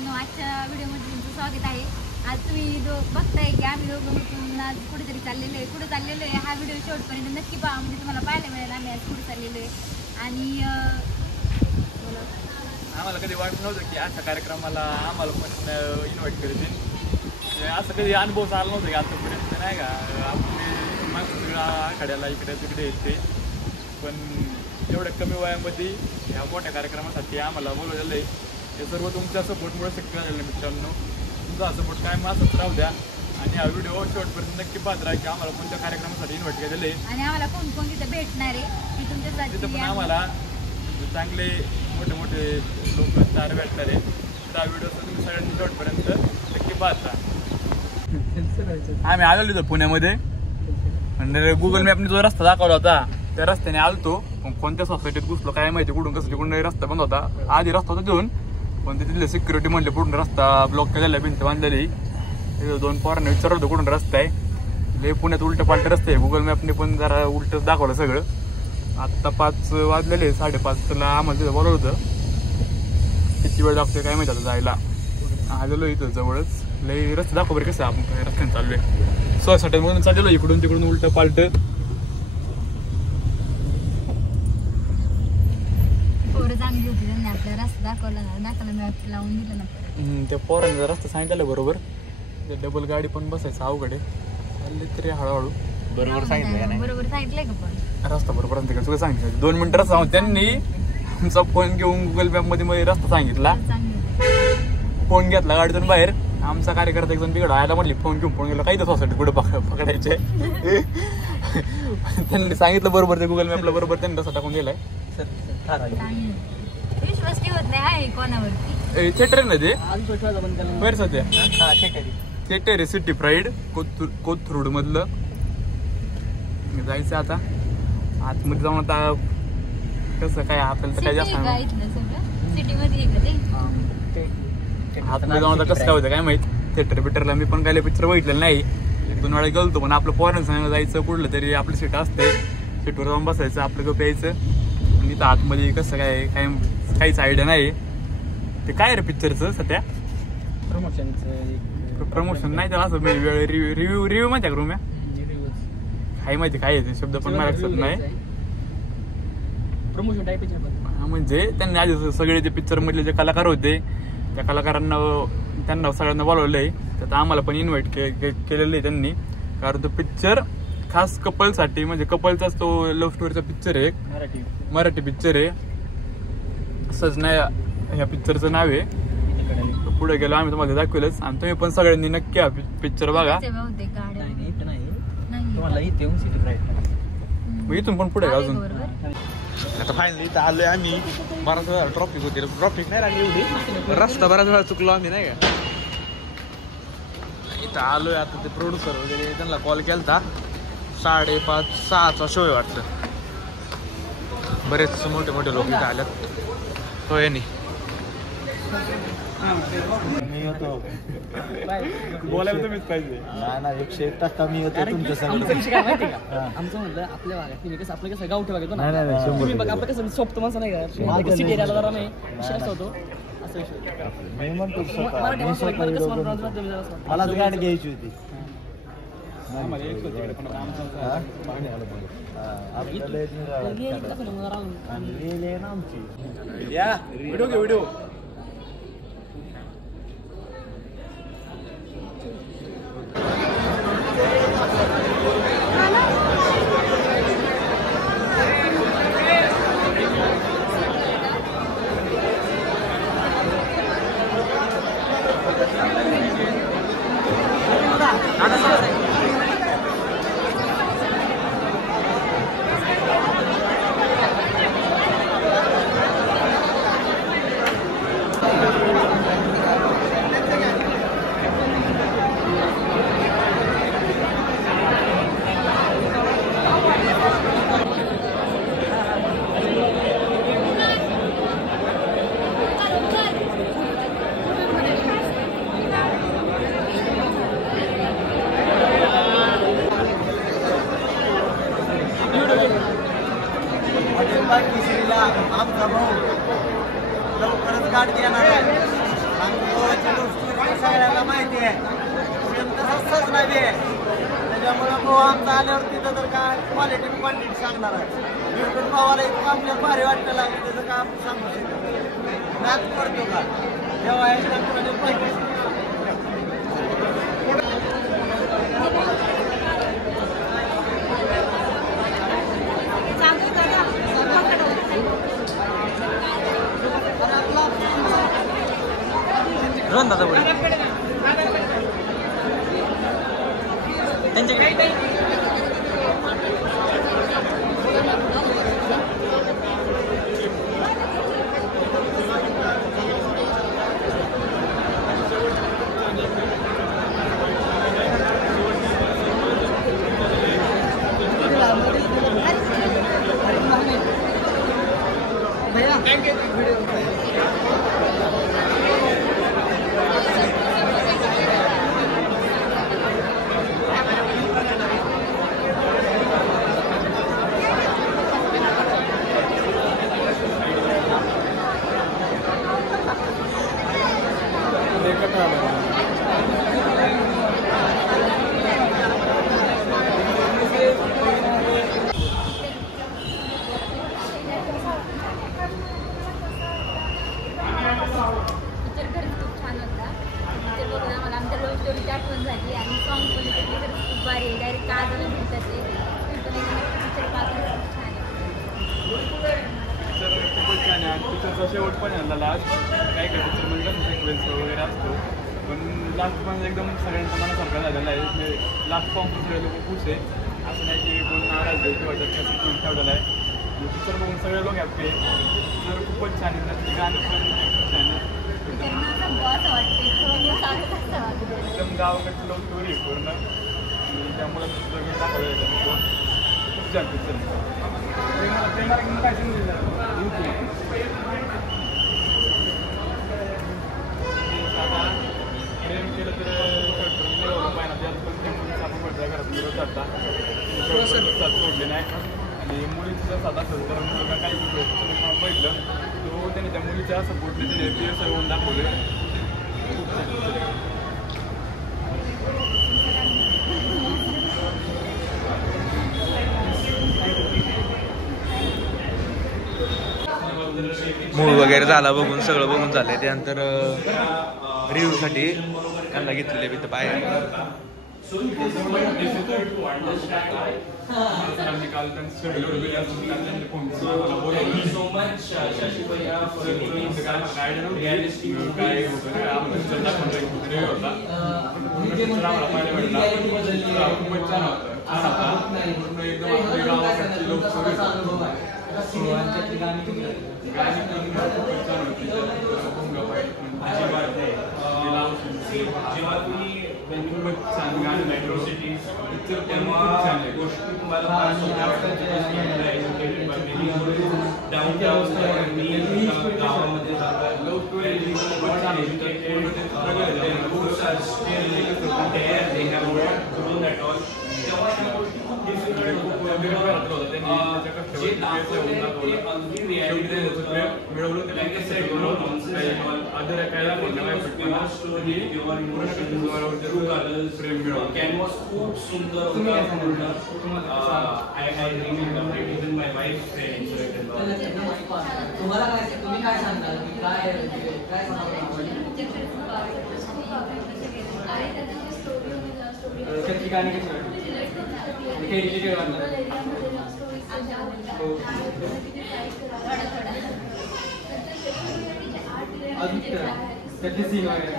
मित्रांनो, आजच्या व्हिडिओमध्ये तुमचं स्वागत आहे. आज तुम्ही बघताय की आम्ही दोघं आज कुठेतरी चाललेलो आहे. कुठे चाललेलो आहे हा व्हिडिओ शेवटपर्यंत नक्की पहा, म्हणजे तुम्हाला पाहायला मिळेल आम्ही आज कुठे चाललेलो आहे. आणि आम्हाला कधी वाटत नव्हतं की अशा कार्यक्रमाला आम्हाला पण इन्व्हाइट करतील. असं कधी अनुभव आला नव्हता की आतापर्यंत, नाही का. आपले मागचं सगळं आखाड्याला इकडे तिकडे येते, पण एवढ्या कमी वयामध्ये ह्या मोठ्या कार्यक्रमासाठी आम्हाला बोलवलेलं आहे. हे सर्व तुमच्या सपोर्टमुळे शक्य झालेलं मित्रांनो. तुमचा सपोर्ट काय मग असंच राहू द्या आणि हा व्हिडिओ शेवटपर्यंत नक्की पाहत राहा की आम्हाला कोणत्या कार्यक्रमासाठी इन्व्हाइट केलेलं आहे आणि आम्हाला कोण कोण तिथे भेटणार आहे की तुमच्यासाठी. तिथं पण आम्हाला चांगले मोठे मोठे लोक स्टार भेटणार आहे. तर हा व्हिडिओ तुम्ही सगळ्यांनी शेवटपर्यंत नक्की पाहत राहा. आम्ही आलेलो होतो पुण्यामध्ये, म्हणजे गुगल मॅपने जो रस्ता दाखवला होता त्या रस्त्याने आलतो. पण कोणत्या सोसायटीत घुसलो काय माहिती, कुठून कसं तिकडून रस्ता बंद होता. आधी रस्ता होता तिथून, पण तिथले सिक्युरिटी म्हणले पुढून रस्ता ब्लॉक केलेला, भिंत बांधलेली. दोन पोरांना विचारलं होतं कुठून रस्ता आहे. लय पुण्यात उलट पालट रस्ते आहे, गुगल मॅपने पण जरा उलटच दाखवलं सगळं. आत्ता 5 वाजलेले, 5:30ला आम्हाला तिथं बोलवलं होतं. किती वेळ लागतोय काय माहिती आता जायला. आलेलो इथं जवळच. लय रस्ते दाखव बरं कसं आपण रस्त्याने चाललोय. सोसायटीमधून चाललेलो इकडून तिकडून उलट पालट. चांगली होती, त्यांनी आपल्याला रस्ता दाखवला मॅप लावून दिलं ना. त्या पोरांनी रस्ता सांगितलं बरोबर. डबल गाडी पण बसायचं अवघड आहे. चालले तरी हळूहळू बरोबर सांगितलंय का पण रस्ता बरोबर सगळं सांगितलं. 2 मिनिटं रस्ता त्यांनी आमचा फोन घेऊन गुगल मॅप मध्ये रस्ता सांगितला. फोन घेतला गाडीतून बाहेर. आमचा कार्यकर्ता एकदम बिघड आयला म्हटली फोन घेऊन फोन गेला काही तर सोसायटी पुढे पकडायचे. त्यांनी सांगितलं बरोबर, ते गुगल मॅपला बरोबर त्यांनी रस्ता टाकून दिलाय. विश्वास ठेवत नाही कोणावरती. थिएटर ना ते बरं सध्या थिएटर आहे सिटी प्राईड कोथरूड मधलं. जायचं आता आतमध्ये जाऊन. आता कसं काय आपल्याला तर काय जास्त आतमध्ये जाऊन आता कसं काय होतं काय माहित. थिएटर बिटरला मी पण काय पिक्चर बघितलेलं नाही. 1-2 वेळा गेलतो, पण आपलं पोरांना जायचं कुठलं तरी आपली सीट असते, सीटवर जाऊन बसायचं, आपलं गप यायचं. आणि तर आतमध्ये कसं काय काहीच आयडिया नाही. ते काय रे पिक्चरचं सध्या प्रमोशन नाही त्याला असं रिव्ह्यू माहिती आहे का रूम काय माहिती काय आहे ते शब्द पण मला लक्षात नाही. प्रमोशन टाईप म्हणजे त्यांनी आधी सगळे जे पिक्चर मधले जे कलाकार होते त्या कलाकारांना त्यांना सगळ्यांना बोलवलंय. तर आम्हाला पण इन्व्हाइट केलेलं आहे त्यांनी, कारण तो पिक्चर खास कपलसाठी, म्हणजे कपलचाच तो लव्ह स्टोरीचा पिक्चर आहे. मराठी पिक्चर आहे. असंच नाही ह्या पिक्चरचं नाव आहे. पुढे गेलो आम्ही तुम्हाला दाखवेलच. आणि तुम्ही पण सगळ्यांनी नक्की हा पिक्चर बघा. इथून पण पुढे अजून. आता फायनली इथं आलोय आम्ही. बराच वेळा ट्रॉफिक होती, ट्रॉफिक नाही राहिली एवढी, रस्ता बराच वेळा चुकलो आम्ही, नाही का. इथं आलोय आता. ते प्रोड्युसर वगैरे त्यांना कॉल केलता. 5:30-6चा शो आहे वाटतं. बरेच मोठे मोठे लोक इथं आल्यात. तो यांनी बोलायला तुम्हीच पाहिजे. ना 101 तास मी होतो तुमच्या समोर. काय माहिती का आमचं म्हणलं आपल्या भागात कसं आपलं कसं गावठी भाग येतो ना. तुम्ही बघा आपलं कसं सोपत माणसं नाही का, सिटी एरियाला जरा नाही विषय होतो. असं विषय मी म्हणतो मला गाडी घ्यायची होती. व्हिडिओ सगळ्यांना माहिती आहे तसंच नाही आहे त्याच्यामुळं भाऊ आमचा आल्यावर तिथं तर काय क्वालिटी क्वांटिटी सांगणार आहे बिलकुल भावाला इतकं आपल्या भारी वाटतं लागलं त्याचं काय आपण सांगू शकतो नाच पडतो का जेव्हा एकदा पाहिजे दादा त्यांच्याकडे आठवण झाली आणि सॉंग पण खूप भारी आहे डायरेक्ट काजल म्हणतात ते पिक्चर पाहताना खूप छान आहे पिक्चर खूपच छान आहे आणि पिक्चरचा शेवट पण झाला लास्ट काय काय पिक्चर म्हणजे कसं सिक्वेन्स वगैरे असतो पण लास्ट पण एकदम सगळ्यांचा मनासारखा झालेला आहे लास्ट फॉर्म पण सगळे लोक खुश आहे असं नाही की कोण नाराज आहे किंवा त्याचा सिक्वेन्स ठेवलेला आहे पिक्चर बघून सगळे लोक हॅप्पी आहे पिक्चर खूपच छान आहे त्याची गाणं पण खूप छान आहे एकदम गावाकडची लव्ह स्टोरी आहे पूर्ण त्यामुळे सगळं दाखवलं जातं खूप छान पिक्चर प्रेमाला काय सांगितलं प्रेम केलं तर आपण म्हटलं घरात विरोध करता सोडले नाही आणि मुलीचं साधा असेल तर मुलगा काही बघितलं तो त्याने त्या मुलीच्या सपोर्टने त्याने पीएस होऊन दाखवले खूप छान मूळ वगैरे झाला बघून सगळं बघून झालंय त्यानंतर रिव्ह्यूसाठी त्यांना घेतलेले मी तर बाहेर जेव्हा तुम्ही छान गाणं डायव्हर्सिटी तेव्हा गोष्टी तुम्हाला गावामध्ये कॅनव्हास खूप सुंदर तुम्हाला तुम्ही काय सांगता काय त्याची गाणी कशी त्याची सीन वगैरे